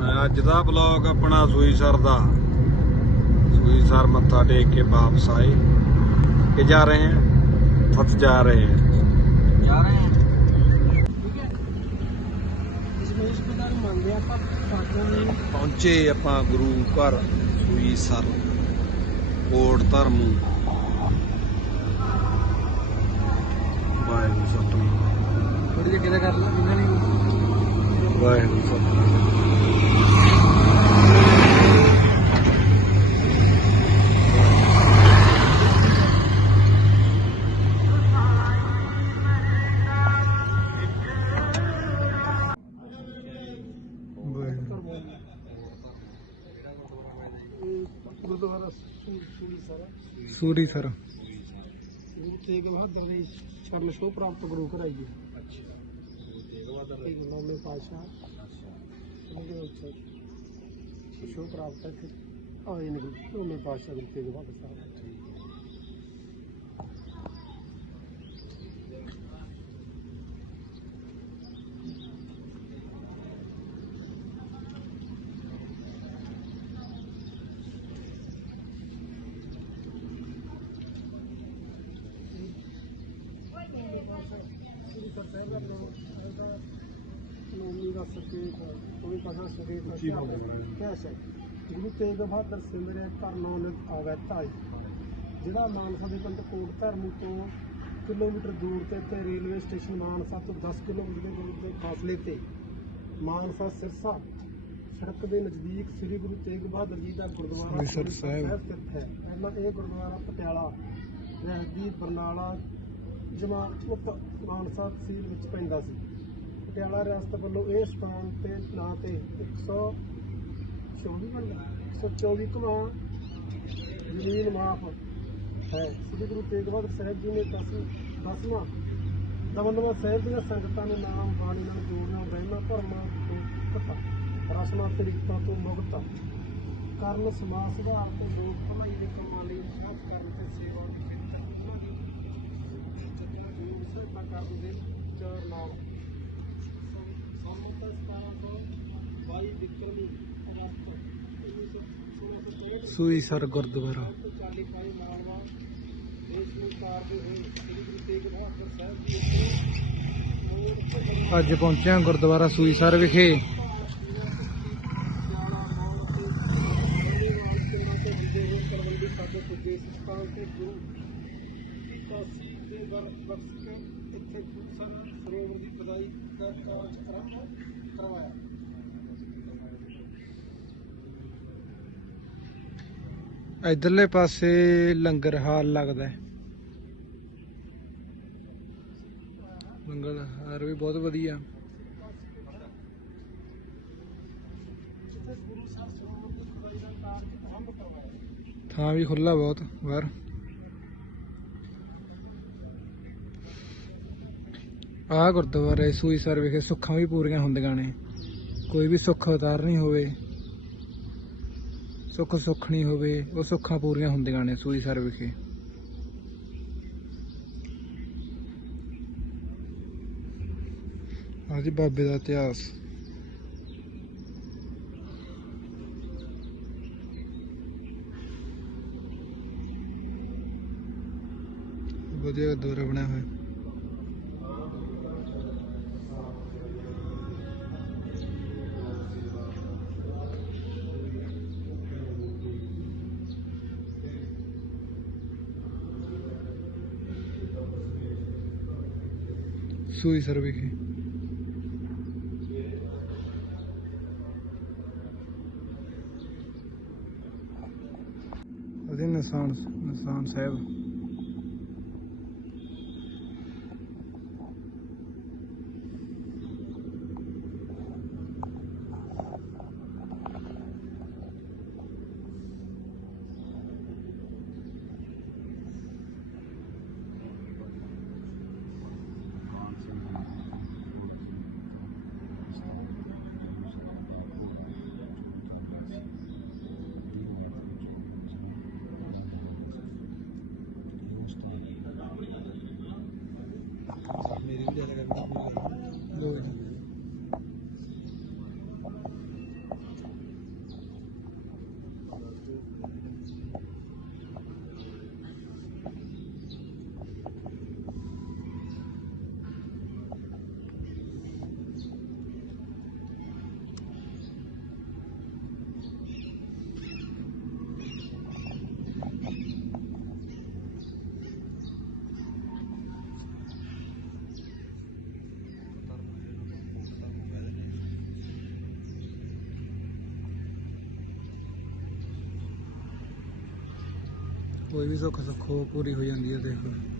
ਅੱਜ ਦਾ ਬਲੌਗ ਆਪਣਾ ਸੂਈਸਰ ਦਾ। ਸੂਈਸਰ ਮੱਥਾ ਟੇਕ ਕੇ ਵਾਪਸ ਆਏ। ਕਿ ਜਾ ਰਹੇ हैं ਥੱਥ ਜਾ ਰਹੇ हैं ਜਾ ਰਹੇ ਹਾਂ ਠੀਕ ਹੈ। ਇਸ ਨੂੰ ਰਿਸ਼ਤੇਦਾਰ ਮੰਨਦੇ ਆਪਾਂ ਸਾਡਾ ਵੀ ਪਹੁੰਚੇ ਆਪਾਂ ਗੁਰੂ ਘਰ ਸੂਈਸਰ ਕੋਟ ਧਰਮੂ। ਵਾਹਿਗੁਰੂ ਸਤਿਨਾਮ ਥੋੜੀ ਜਿਹੀ ਕਿਹਦਾ ਕਰ ਲਾ ਇਹਨਾਂ ਨੇ ਵਾਹਿਗੁਰੂ ਸਤਿਨਾਮ ਸਾਰਾ ਸੂਰੀ ਸਰ ਗੁਰੂ ਤੇਗ ਬਹਾਦਰ ਦੇ ਚਰਨ ਛੋਹ ਪ੍ਰਾਪਤ ਗੁਰੂ ਘਰਾਈ ਜੀ ਅੱਛਾ ਇਹ ਨੌਵੇਂ ਪਾਤਸ਼ਾਹ ਉਹਦੇ ਉੱਤੇ ਛੋਹ ਪ੍ਰਾਪਤ ਹੈ ਆਏ ਨੇ ਗੁਰੂ ਨੌਵੇਂ ਪਾਤਸ਼ਾਹ ਗੁਰੂ ਤੇਗ ਬਹਾਦਰ ਸਾਹਿਬ ਸ੍ਰੀ ਸਰਕਾਰ ਦਾ ਪ੍ਰੋਗਰਾਮ ਨੌਮੀ ਦਾ ਸਕੇ ਕੋਈ ਪਤਾ ਸਕੇ ਉੱਚੀ ਬੋਲੋ। ਕਿਆ ਹੈ ਗੁਰੂ ਤੇਗ ਬਹਾਦਰ ਸਿਮਰੇ ਧਰ ਨਾਨਕ ਆਵੈ ਧਾਈ ਜਿਹੜਾ ਮਾਨਸਾ ਦੇ ਪਿੰਡ ਕੋਟ ਧਰਮ ਤੋਂ ਕਿਲੋਮੀਟਰ ਦੂਰ ਤੇ ਤੇ ਰੇਲਵੇ ਸਟੇਸ਼ਨ ਮਾਨਸਾ ਤੋਂ 10 ਕਿਲੋਮੀਟਰ ਦੇ ਦੂਰ ਦੇ ਫਾਸਲੇ ਤੇ ਮਾਨਸਾ ਸਿਰਸਾ ਸੜਕ ਦੇ ਨਜ਼ਦੀਕ ਸ੍ਰੀ ਗੁਰੂ ਤੇਗ ਬਹਾਦਰ ਜੀ ਦਾ ਗੁਰਦੁਆਰਾ ਸਾਹਿਬ। ਸਥਿਤ ਹੈ ਪਹਿਲਾਂ ਇਹ ਗੁਰਦੁਆਰਾ ਪਟਿਆਲਾ ਰਹਿਦੀ ਬਰਨਾਲਾ ਜਮਾ ਉਪ ਮਾਨਸਾ ਤਹਿਸੀਲ ਵਿੱਚ ਪੈਂਦਾ ਸੀ। ਪਟਿਆਲਾ ਰਿਆਸਤ ਵੱਲੋਂ ਇਹ ਸਥਾਨ ਤੇ ਨਾਂ ਤੇ 124 ਬਣਦਾ 124 ਕਮਾ ਜ਼ਮੀਨ ਮਾਫ ਹੈ। ਸ੍ਰੀ ਗੁਰੂ ਤੇਗ ਬਹਾਦਰ ਸਾਹਿਬ ਜੀ ਨੇ ਦਸ, ਦਸਵਾਂ ਦਮਨਵਾ ਸਾਹਿਬ ਦੀਆਂ ਸੰਗਤਾਂ ਨੂੰ ਨਾਮ, ਬਾਣੀ ਨਾਲ ਜੋੜਨਾ ਬਹਿਮਾ ਭਰਮਾਂ ਤੋਂ ਕਥਾ ਰਸਮਾਂ, ਤਰੀਕਾਂ ਤੋਂ ਮੁਕਤ, ਕਰਨ, ਸਮਾਜ ਸੁਧਾਰ ਤੇ ਲੋਕ ਭਲਾਈ ਦੇ ਕੰਮਾਂ ਲਈ ਉਤਸ਼ਾਹਤ ਕਰਨ ਤੇ ਸੇਵਾ ਬਹਾਦਰ ਸਾਹਿਬ ਜੀ ਉੱਤੇ ਮੋੜ ਤੇ ਬੜਾ ਅੱਜ ਪਹੁੰਚਿਆ ਗੁਰਦੁਆਰਾ ਸੂਈ ਸਰ ਵਿਖੇ ਸਿਆਣਾ ਮੌਨ ਤੇ ਇਹਦੇ ਨਾਲ ਪਿੰਡਾਂ ਤੋਂ ਹੁੰਦੇ ਹੋਏ ਤਲਵੰਡੀ ਸਾਡੇ ਪੁੱਜੇ ਇਸ ਸਥਾਨ ਤੇ ਗੁਰੂ ਕਾਸੀ ਦੇ ਵਰ ਵਰਸ ਕੇ ਇੱਥੇ ਗੁਰਸਰ ਸਰੋਵਰ ਦੀ ਬਦਾਈ ਦਾ ਕਾਰਜ ਆਰੰਭ ਕਰਵਾਇਆ ਇਧਰਲੇ ਪਾਸੇ ਲੰਗਰ ਹਾਲ ਲੱਗਦਾ ਹੈ। ਲੰਗਰ ਹਾਲ ਵੀ ਬਹੁਤ ਵਧੀਆ। ਥਾਂ ਵੀ ਖੁੱਲਾ ਬਹੁਤ ਬਾਹਰ। ਆਹ ਗੁਰਦੁਆਰੇ ਸੂਈਸਰ ਵਿਖੇ ਸੁੱਖਾਂ ਵੀ ਪੂਰੀਆਂ ਹੁੰਦੀਆਂ ਨੇ। ਕੋਈ ਵੀ ਸੁੱਖ ਉਤਾਰਨੀ ਹੋਵੇ, ਸੁੱਖ ਸੁੱਖਣੀ ਹੋਵੇ, ਉਹ ਸੁੱਖਾਂ ਪੂਰੀਆਂ ਹੁੰਦੀਆਂ ਨੇ ਸੂਈਸਰ ਵਿਖੇ। ਅੱਜ ਬਾਬੇ ਦਾ ਇਤਿਹਾਸ। ਵਧੀਆ ਗੁਰਦੁਆਰਾ ਬਣਿਆ ਹੋਇਆ। ਸੂਈ ਸਰ ਵਿਖੇ। ਉਹਦੇ ਨਿਸ਼ਾਨ ਨਿਸ਼ਾਨ ਸਾਹਿਬ। ਕੋਈ ਵੀ ਸੁੱਖ ਸੁੱਖੋ ਪੂਰੀ ਹੋ ਜਾਂਦੀ ਹੈ ਦੇਖ